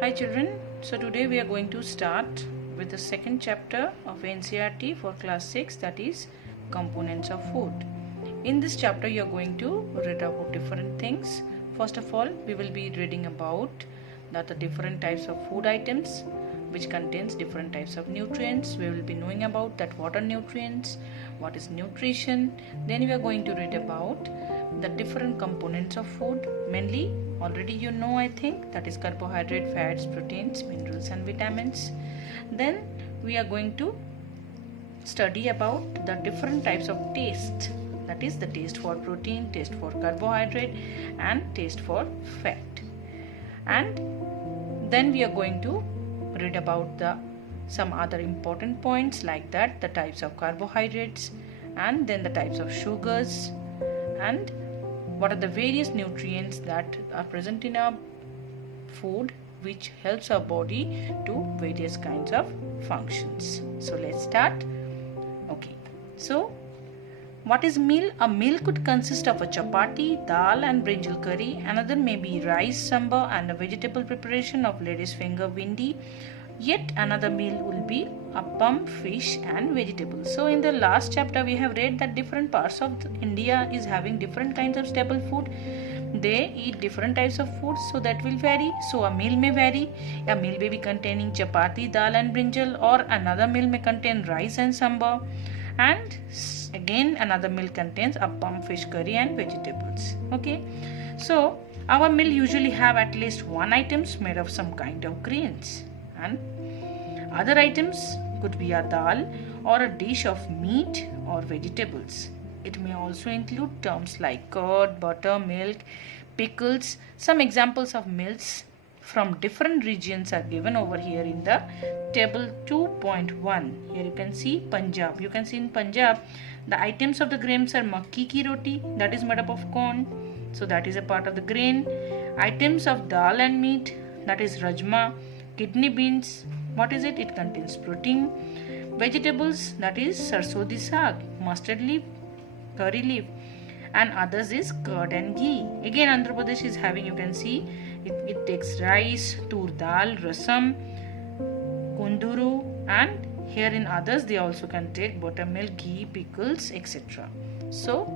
Hi children, so today we are going to start with the second chapter of NCERT for class 6, that is components of food. In this chapter you are going to read about different things. First of all, we will be reading about the different types of food items which contains different types of nutrients. We will be knowing about that what are nutrients, what is nutrition. Then we are going to read about the different components of food, mainly already you know, I think, that is carbohydrate, fats, proteins, minerals and vitamins. Then we are going to study about the different types of taste, that is the taste for protein, taste for carbohydrate and taste for fat. And then we are going to read about some other important points, like that the types of carbohydrates and then the types of sugars and what are the various nutrients that are present in our food which helps our body to various kinds of functions. So let's start. Okay, so what is meal? A meal could consist of a chapati, dal and brinjal curry. Another may be rice, sambar and a vegetable preparation of lady's finger vindi. Yet another meal will be appam, fish and vegetables. So in the last chapter we have read that different parts of India is having different kinds of staple food. They eat different types of food, so that will vary. So a meal may vary. A meal may be containing chapati, dal and brinjal, or another meal may contain rice and sambar. And again another meal contains appam, fish curry and vegetables. Okay, so our meal usually have at least one items made of some kind of grains, and other items could be a dal or a dish of meat or vegetables. It may also include terms like curd, butter, milk, pickles. Some examples of meals from different regions are given over here in the table 2.1. Here you can see Punjab. You can see in Punjab the items of the grains are makki ki roti, that is made up of corn, so that is a part of the grain. Items of dal and meat, that is rajma. Kidney beans, what is it? It contains protein. Vegetables, that is sarson di saag, mustard leaf, curry leaf, and others is curd and ghee. Again Andhra Pradesh is having, you can see it takes rice, tur dal, rasam, kunduru, and here in others they also can take buttermilk, ghee, pickles, etc. So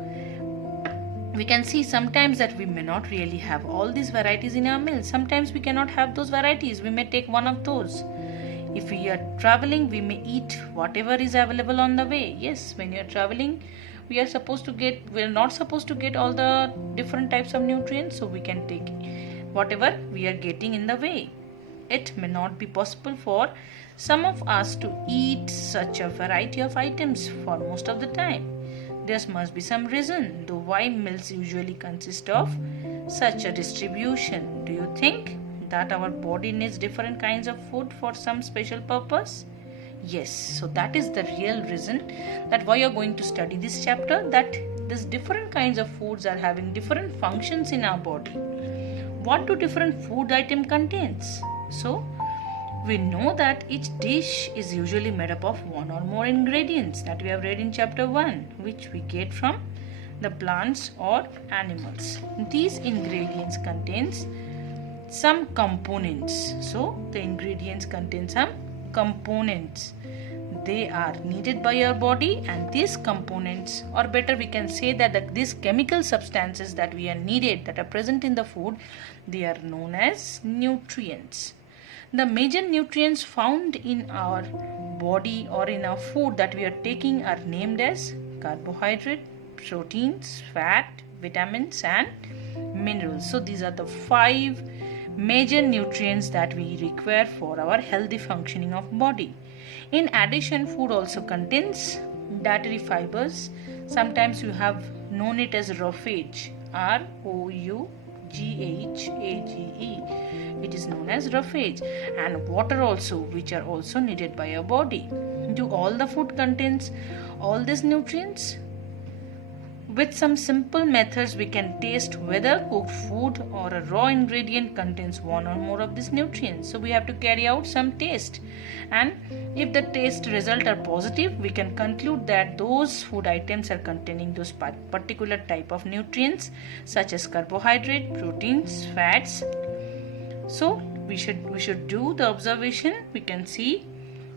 we can see sometimes that we may not really have all these varieties in our meal. Sometimes we cannot have those varieties. We may take one of those. If we are traveling, we may eat whatever is available on the way. Yes, when you are traveling, we are not supposed to get all the different types of nutrients, so we can take whatever we are getting in the way. It may not be possible for some of us to eat such a variety of items for most of the time. There must be some reason though why meals usually consist of such a distribution. Do you think that our body needs different kinds of food for some special purpose? Yes, so that is the real reason that why you are going to study this chapter, that these different kinds of foods are having different functions in our body. What do different food item contains? So we know that each dish is usually made up of one or more ingredients that we have read in chapter 1, which we get from the plants or animals. These ingredients contains some components. So the ingredients contain some components. They are needed by our body, and these components, or better we can say that these chemical substances that we are needed, that are present in the food, they are known as nutrients. The major nutrients found in our body or in our food that we are taking are named as carbohydrate, proteins, fat, vitamins and minerals. So these are the 5 major nutrients that we require for our healthy functioning of body. In addition, food also contains dietary fibers. Sometimes you have known it as roughage, ROUGHAGE. It is known as roughage, and water also, which are also needed by our body. Do all the food contains all these nutrients? With some simple methods we can taste whether cooked food or a raw ingredient contains one or more of these nutrients. So we have to carry out some taste, and if the taste results are positive, we can conclude that those food items are containing those particular type of nutrients such as carbohydrate, proteins, fats. So we should do the observation. We can see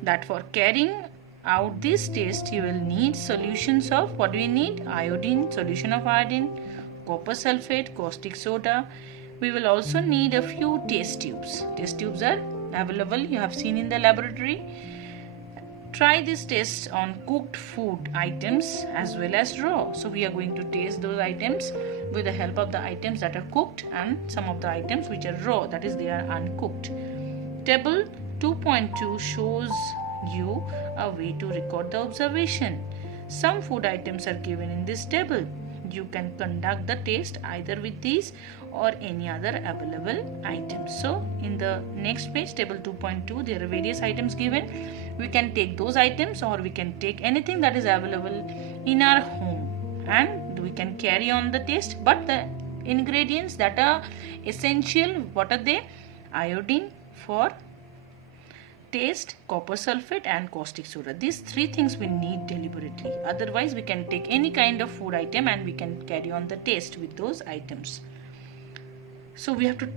that for carrying out this test you will need solutions of, what do we need? Iodine, solution of iodine, copper sulfate, caustic soda. We will also need a few test tubes. Test tubes are available, you have seen in the laboratory. Try this test on cooked food items as well as raw. So we are going to taste those items with the help of the items that are cooked and some of the items which are raw, that is they are uncooked. Table 2.2 shows you a way to record the observation. Some food items are given in this table. You can conduct the test either with these or any other available items. So in the next page, table 2.2, there are various items given. We can take those items or we can take anything that is available in our home and we can carry on the test. But the ingredients that are essential, what are they? Iodine for taste, copper sulfate and caustic soda. These three things we need deliberately. Otherwise we can take any kind of food item and we can carry on the taste with those items. So we have to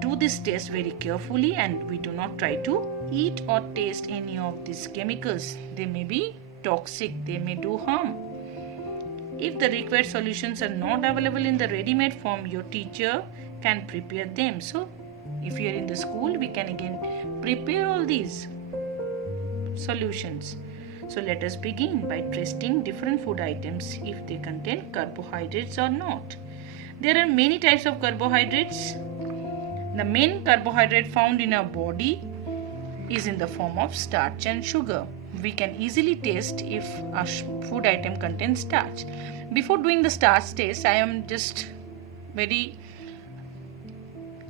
do this test very carefully and we do not try to eat or taste any of these chemicals. They may be toxic, they may do harm. If the required solutions are not available in the ready-made form, your teacher can prepare them. So if you are in the school, we can again prepare all these solutions. So let us begin by testing different food items if they contain carbohydrates or not. There are many types of carbohydrates. The main carbohydrate found in our body is in the form of starch and sugar. We can easily taste if a food item contains starch. Before doing the starch test, I am just very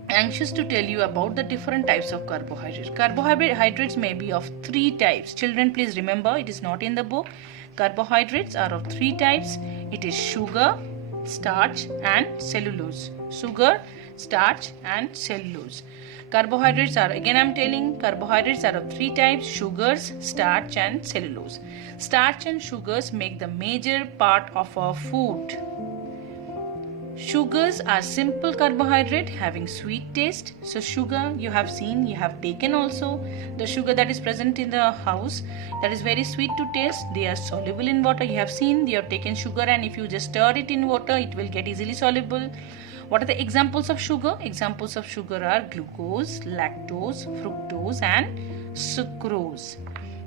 anxious to tell you about the different types of carbohydrates. Carbohydrates may be of three types. Children, please remember, it is not in the book. Carbohydrates are of three types. It is sugar, starch and cellulose. Sugar, starch and cellulose. Carbohydrates are, again I am telling, carbohydrates are of three types: sugars, starch and cellulose. Starch and sugars make the major part of our food. Sugars are simple carbohydrate having sweet taste. So sugar, you have seen, you have taken also the sugar that is present in the house, that is very sweet to taste. They are soluble in water. You have seen, you have taken sugar and if you just stir it in water, it will get easily soluble. What are the examples of sugar? Examples of sugar are glucose, lactose, fructose and sucrose.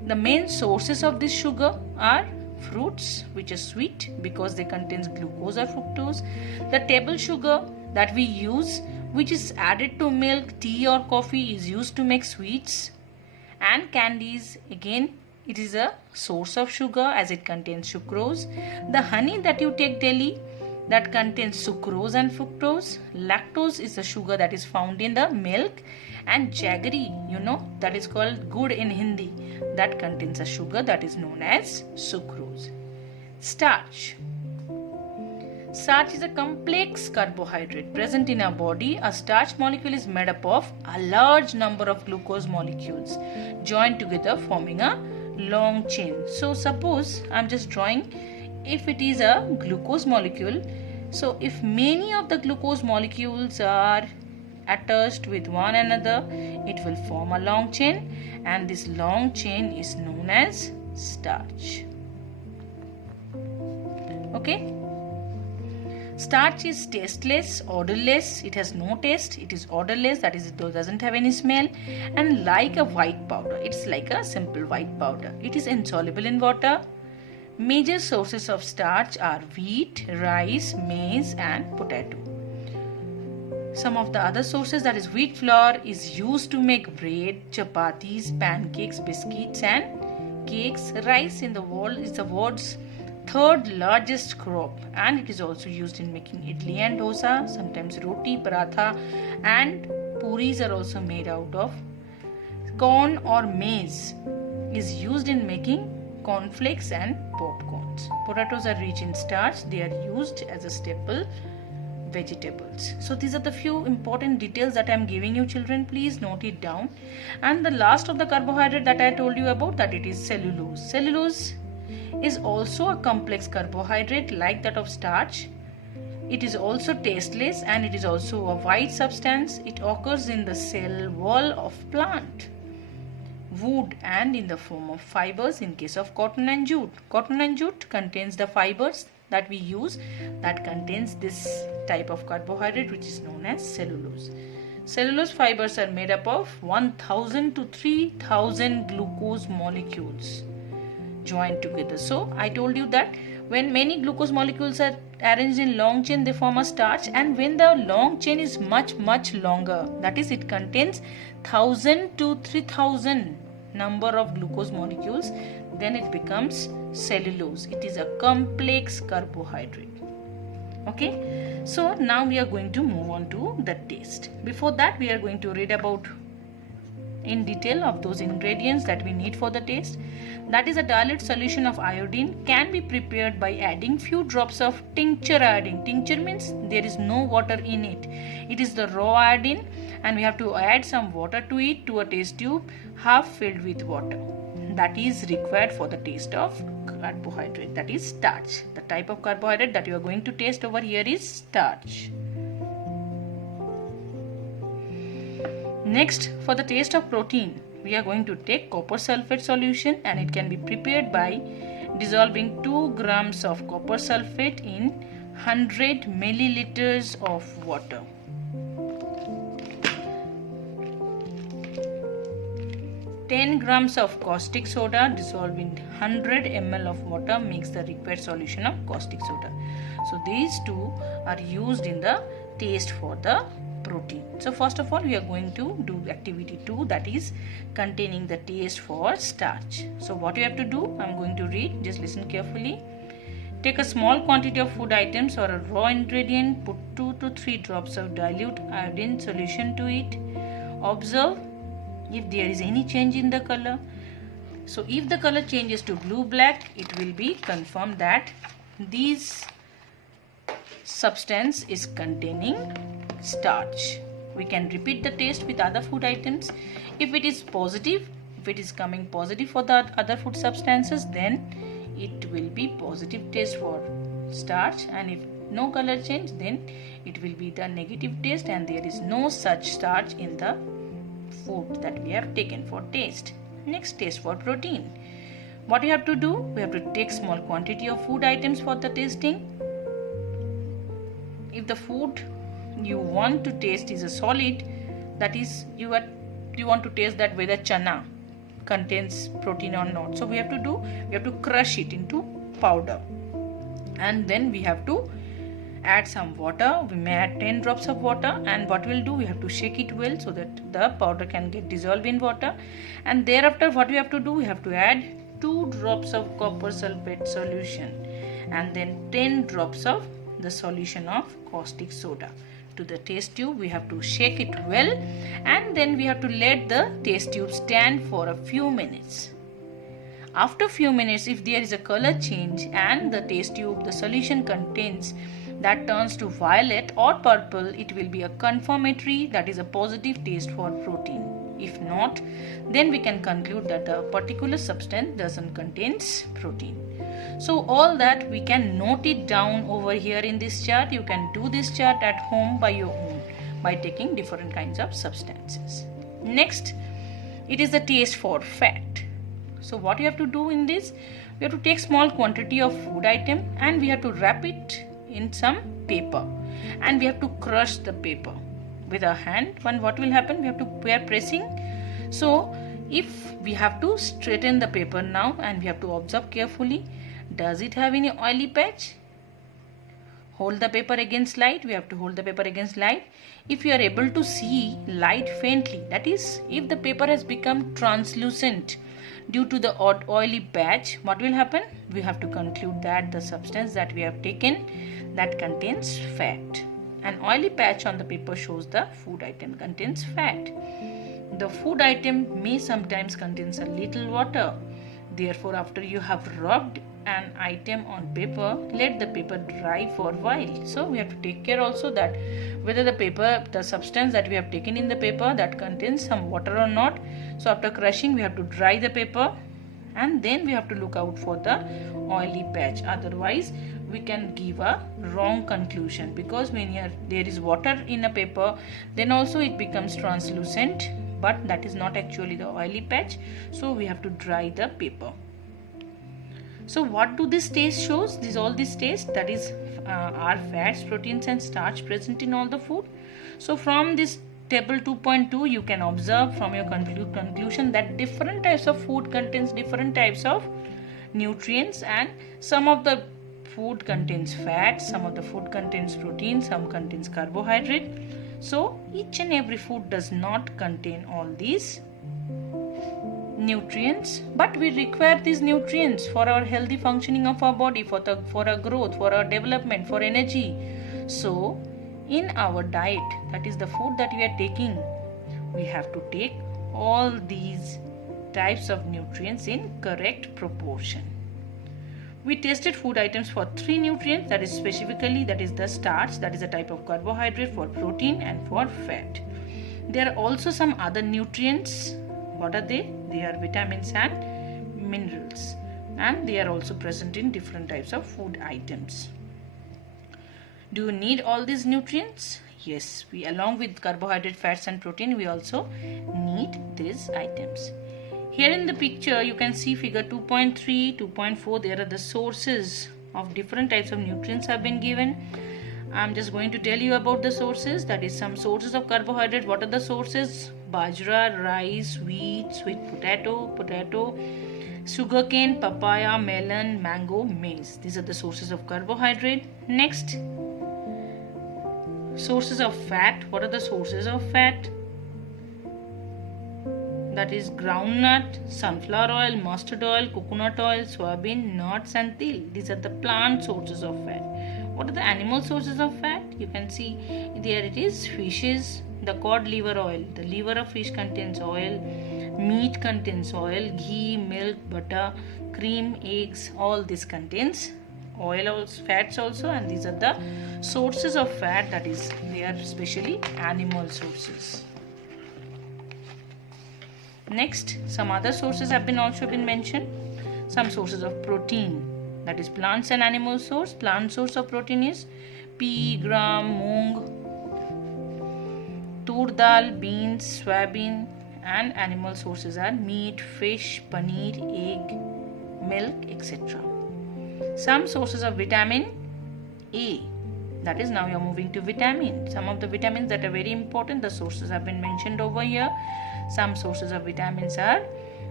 The main sources of this sugar are fruits, which are sweet because they contain glucose or fructose. The table sugar that we use, which is added to milk, tea or coffee, is used to make sweets. And candies, again it is a source of sugar as it contains sucrose. The honey that you take daily, that contains sucrose and fructose. Lactose is the sugar that is found in the milk. And jaggery, that is called gur in Hindi, that contains a sugar that is known as sucrose. Starch. Starch is a complex carbohydrate present in our body. A starch molecule is made up of a large number of glucose molecules joined together forming a long chain. So suppose I am just drawing, if it is a glucose molecule, so if many of the glucose molecules are attached with one another, it will form a long chain and this long chain is known as starch. Okay. Starch is tasteless, odorless, it has no taste, it is odorless, that is, it doesn't have any smell, and like a white powder. It's like a simple white powder. It is insoluble in water. Major sources of starch are wheat, rice, maize and potato. Some of the other sources, that is wheat flour, is used to make bread, chapatis, pancakes, biscuits and cakes. Rice in the world is the world's third largest crop and it is also used in making idli and dosa. Sometimes roti, paratha and puris are also made out of. Corn or maize is used in making cornflakes and popcorns. Potatoes are rich in starch. They are used as a staple vegetables. So these are the few important details that I am giving you, children. Please note it down. And the last of the carbohydrate that I told you about, that it is cellulose. Cellulose is also a complex carbohydrate like that of starch. It is also tasteless and it is also a white substance. It occurs in the cell wall of plant, wood, and in the form of fibers in case of cotton and jute. Cotton and jute contains the fibers that we use that contains this type of carbohydrate which is known as cellulose. Cellulose fibers are made up of 1000 to 3000 glucose molecules joined together. So I told you that when many glucose molecules are arranged in long chain, they form a starch, and when the long chain is much longer, that is, it contains 1000 to 3000 number of glucose molecules, then it becomes cellulose. It is a complex carbohydrate. Okay, so now we are going to move on to the taste. Before that, we are going to read about in detail of those ingredients that we need for the taste. That is, a dilute solution of iodine can be prepared by adding few drops of tincture iodine. Tincture means there is no water in it. It is the raw iodine, and we have to add some water to it to a test tube half filled with water. That is required for the taste of carbohydrate, that is starch. The type of carbohydrate that you are going to taste over here is starch. Next, for the taste of protein, we are going to take copper sulfate solution, and it can be prepared by dissolving 2 grams of copper sulfate in 100 milliliters of water. Ten grams of caustic soda dissolved in 100 ml of water makes the required solution of caustic soda. So these two are used in the taste for the protein. So first of all, we are going to do activity 2, that is containing the taste for starch. So what you have to do, I am going to read, just listen carefully. Take a small quantity of food items or a raw ingredient, put 2 to 3 drops of dilute iodine solution to it. Observe if there is any change in the color. So if the color changes to blue black, it will be confirmed that this substance is containing starch. We can repeat the taste with other food items. If it is positive, if it is coming positive for the other food substances, then it will be positive taste for starch, and if no color change, then it will be the negative taste and there is no such starch in the food that we have taken for taste. Next, taste for protein. What you have to do, we have to take small quantity of food items for the tasting. If the food you want to taste is a solid, that is, you want to taste that whether chana contains protein or not. So we have to crush it into powder, and then we have to add some water. We may add 10 drops of water, and what we'll do, we have to shake it well so that the powder can get dissolved in water. And thereafter, what we have to do, we have to add 2 drops of copper sulfate solution and then 10 drops of the solution of caustic soda to the test tube. We have to shake it well, and then we have to let the test tube stand for a few minutes. After few minutes, if there is a color change and the test tube, the solution contains, that turns to violet or purple, it will be a confirmatory, that is a positive taste for protein. If not, then we can conclude that the particular substance doesn't contain protein. So all that we can note it down over here in this chart. You can do this chart at home by your own by taking different kinds of substances. Next, it is the taste for fat. So what you have to do in this, we have to take small quantity of food item and we have to wrap it in some paper, and we have to crush the paper with our hand. And what will happen, we are pressing. So if we have to straighten the paper now, and we have to observe carefully, does it have any oily patch? Hold the paper against light. We have to hold the paper against light. If you are able to see light faintly, that is, if the paper has become translucent due to the oily patch, what will happen? We have to conclude that the substance that we have taken, that contains fat. An oily patch on the paper shows the food item contains fat. The food item may sometimes contains a little water. Therefore, after you have rubbed an item on paper, let the paper dry for a while. So we have to take care also that whether the substance that we have taken in the paper, that contains some water or not. So after crushing, we have to dry the paper, and then we have to look out for the oily patch. Otherwise, we can give a wrong conclusion, because when there is water in a paper, then also it becomes translucent, but that is not actually the oily patch. So we have to dry the paper. So what do this taste shows? All these taste, that is are fats, proteins and starch present in all the food. So from this table 2.2 you can observe from your conclusion that different types of food contains different types of nutrients, and some of the food contains fat, some of the food contains protein, some contains carbohydrate. So each and every food does not contain all these nutrients, but we require these nutrients for our healthy functioning of our body, for our growth, for our development, for energy. So in our diet, that is the food that we are taking, we have to take all these types of nutrients in correct proportion. We tested food items for 3 nutrients, that is specifically, that is the starch, that is a type of carbohydrate, for protein and for fat. There are also some other nutrients. What are they? They are vitamins and minerals, and they are also present in different types of food items. Do you need all these nutrients? Yes, we, along with carbohydrate, fats and protein, we also need these items. Here in the picture you can see figure 2.3, 2.4, there are the sources of different types of nutrients have been given. I'm just going to tell you about the sources, that is some sources of carbohydrate. What are the sources? Bajra, rice, wheat, sweet potato, sugarcane, papaya, melon, mango, maize. These are the sources of carbohydrate. Next, sources of fat. What are the sources of fat? That is groundnut, sunflower oil, mustard oil, coconut oil, soybean, nuts and til. These are the plant sources of fat. What are the animal sources of fat? You can see there it is, fishes, the cod liver oil. The liver of fish contains oil, meat contains oil, ghee, milk, butter, cream, eggs, all this contains oil, also fats also, and these are the sources of fat, that is they are especially animal sources. Next, some other sources have also been mentioned. Some sources of protein, that is plants and animal source. Plant source of protein is pea, gram, moong, tur dal, beans, soybean, and animal sources are meat, fish, paneer, egg, milk, etc. Some sources of vitamin A, that is now you are moving to vitamin. Some of the vitamins that are very important, the sources have been mentioned over here. Some sources of vitamins are,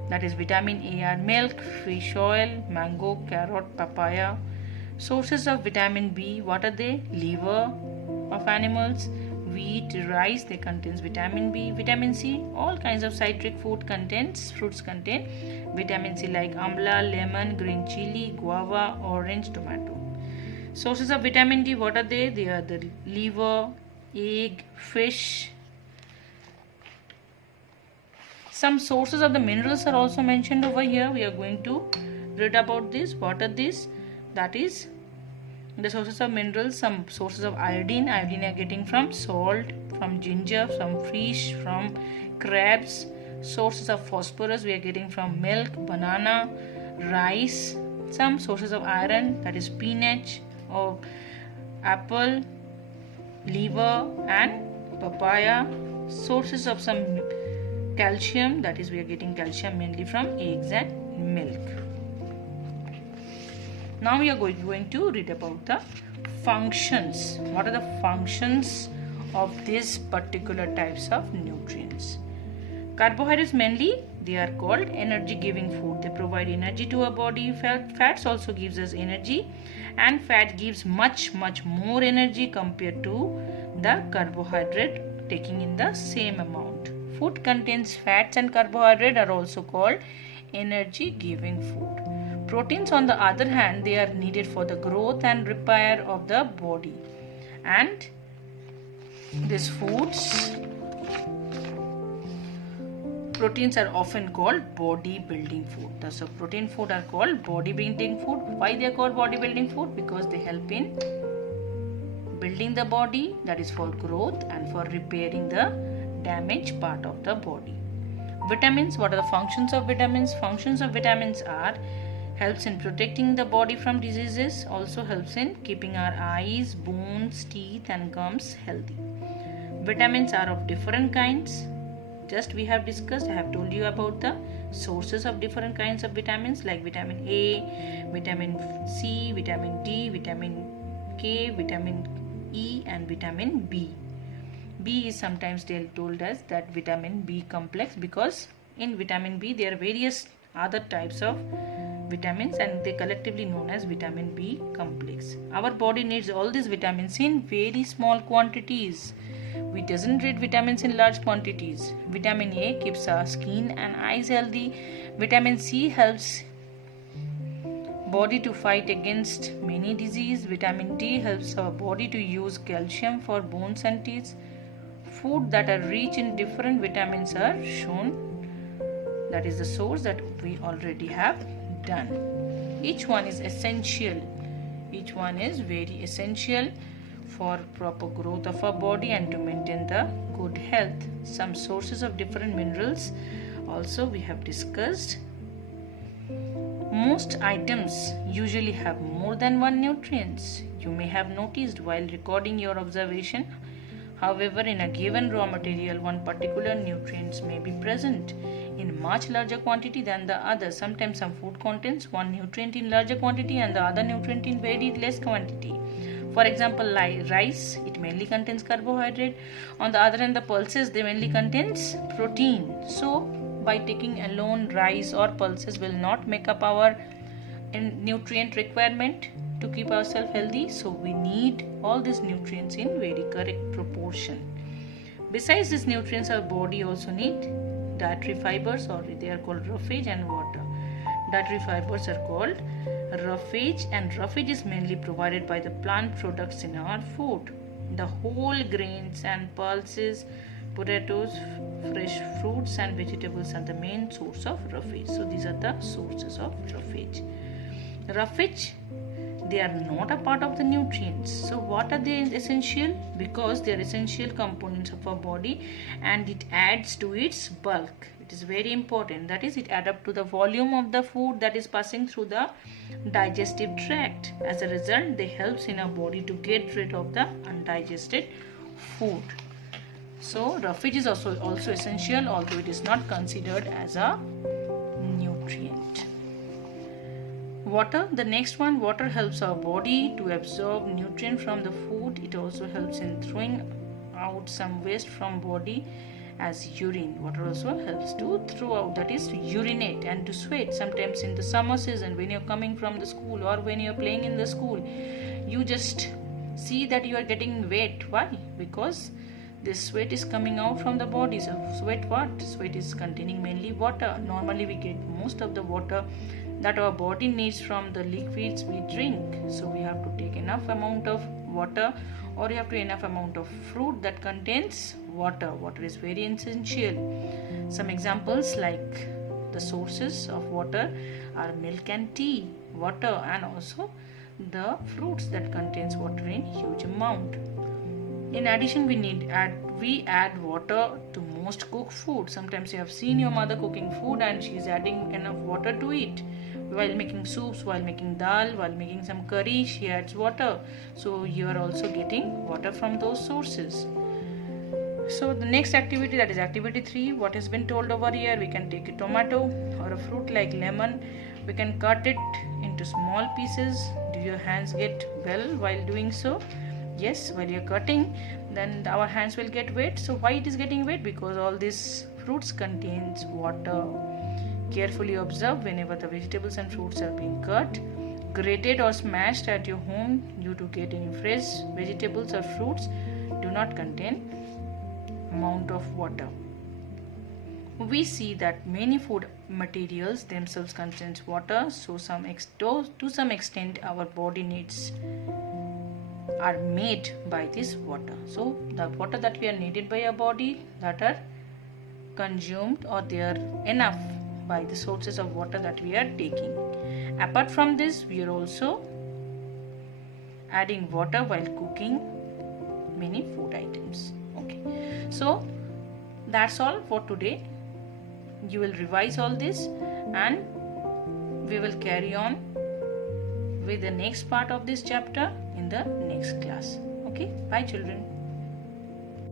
that is vitamin A are milk, fish oil, mango, carrot, papaya. Sources of vitamin B, what are they? Liver of animals, wheat, rice, they contains vitamin B. Vitamin C, all kinds of citric fruits contain vitamin C like amla, lemon, green chili, guava, orange, tomato. Sources of vitamin D, what are they? They are the liver, egg, fish. Some sources of the minerals are also mentioned over here. We are going to read about this. What are these? That is the sources of minerals. Some sources of iodine. Iodine are getting from salt, from ginger, from fish, from crabs. Sources of phosphorus we are getting from milk, banana, rice. Some sources of iron, that is spinach or apple, liver and papaya. Sources of some calcium, that is we are getting calcium mainly from eggs and milk. Now we are going to read about the functions. What are the functions of these particular types of nutrients? Carbohydrates mainly, they are called energy giving food. They provide energy to our body. Fats also gives us energy, and fat gives much more energy compared to the carbohydrate taking in the same amount. Food contains fats and carbohydrate are also called energy giving food. Proteins on the other hand, they are needed for the growth and repair of the body. And these foods, proteins are often called body building food. So protein food are called body building food. Why they are called body building food? Because they help in building the body, that is for growth and for repairing the damaged part of the body. Vitamins, what are the functions of vitamins? Functions of vitamins are helps in protecting the body from diseases, also helps in keeping our eyes, bones, teeth and gums healthy. Vitamins are of different kinds. Just we have discussed, I have told you about the sources of different kinds of vitamins like vitamin A, vitamin C, vitamin D, vitamin K, vitamin E and vitamin B. B is sometimes told as that vitamin B complex, because in vitamin B there are various other types of vitamins and they collectively known as vitamin B complex. Our body needs all these vitamins in very small quantities. We doesn't need vitamins in large quantities. Vitamin A keeps our skin and eyes healthy. Vitamin C helps body to fight against many diseases. Vitamin D helps our body to use calcium for bones and teeth. Food that are rich in different vitamins are shown. That is the source that we already have done. Each one is essential. Each one is very essential for proper growth of our body and to maintain the good health. Some sources of different minerals also we have discussed. Most items usually have more than one nutrients. You may have noticed while recording your observation. However, in a given raw material, one particular nutrient may be present in much larger quantity than the other. Sometimes some food contains one nutrient in larger quantity and the other nutrient in very less quantity. For example, like rice, it mainly contains carbohydrate. On the other hand, the pulses, they mainly contains protein. So, by taking alone rice or pulses will not make up our nutrient requirement to keep ourselves healthy. So, we need all these nutrients in very correct proportion. Besides these nutrients, our body also need dietary fibers, or they are called roughage and water. Dietary fibers are called roughage, and roughage is mainly provided by the plant products in our food. The whole grains and pulses, potatoes, fresh fruits and vegetables are the main source of roughage. So these are the sources of roughage. Roughage, they are not a part of the nutrients. So what are they essential? Because they are essential components of our body and it adds to its bulk. It is very important. That is, it adds up to the volume of the food that is passing through the digestive tract. As a result, they helps in our body to get rid of the undigested food. So roughage is also essential, although it is not considered as a nutrient. Water, the next one, water helps our body to absorb nutrient from the food. It also helps in throwing out some waste from body as urine. Water also helps to throw out, that is to urinate and to sweat. Sometimes in the summer season when you're coming from the school or when you're playing in the school, you just see that you are getting wet. Why? Because this sweat is coming out from the body. So sweat what? Sweat is containing mainly water. Normally we get most of the water that our body needs from the liquids we drink. So we have to take enough amount of water, or you have to enough amount of fruit that contains water. Water is very essential. Some examples like the sources of water are milk and tea, water, and also the fruits that contains water in huge amount. In addition, we add water to most cooked food. Sometimes you have seen your mother cooking food and she is adding enough water to it. While making soups, while making dal, while making some curry, she adds water. So you are also getting water from those sources. So the next activity, that is activity 3, what has been told over here, we can take a tomato or a fruit like lemon. We can cut it into small pieces. Do your hands get well while doing so? Yes, while you're cutting, then our hands will get wet. So why it is getting wet? Because all these fruits contains water. Carefully observe whenever the vegetables and fruits are being cut, grated or smashed at your home due to getting fresh vegetables or fruits do not contain amount of water. We see that many food materials themselves contains water, so to some extent our body needs are made by this water. So the water that we are needed by our body, that are consumed, or they are enough by the sources of water that we are taking. Apart from this, we are also adding water while cooking many food items. Okay, so that's all for today. You will revise all this and we will carry on with the next part of this chapter in the next class. Okay, bye children.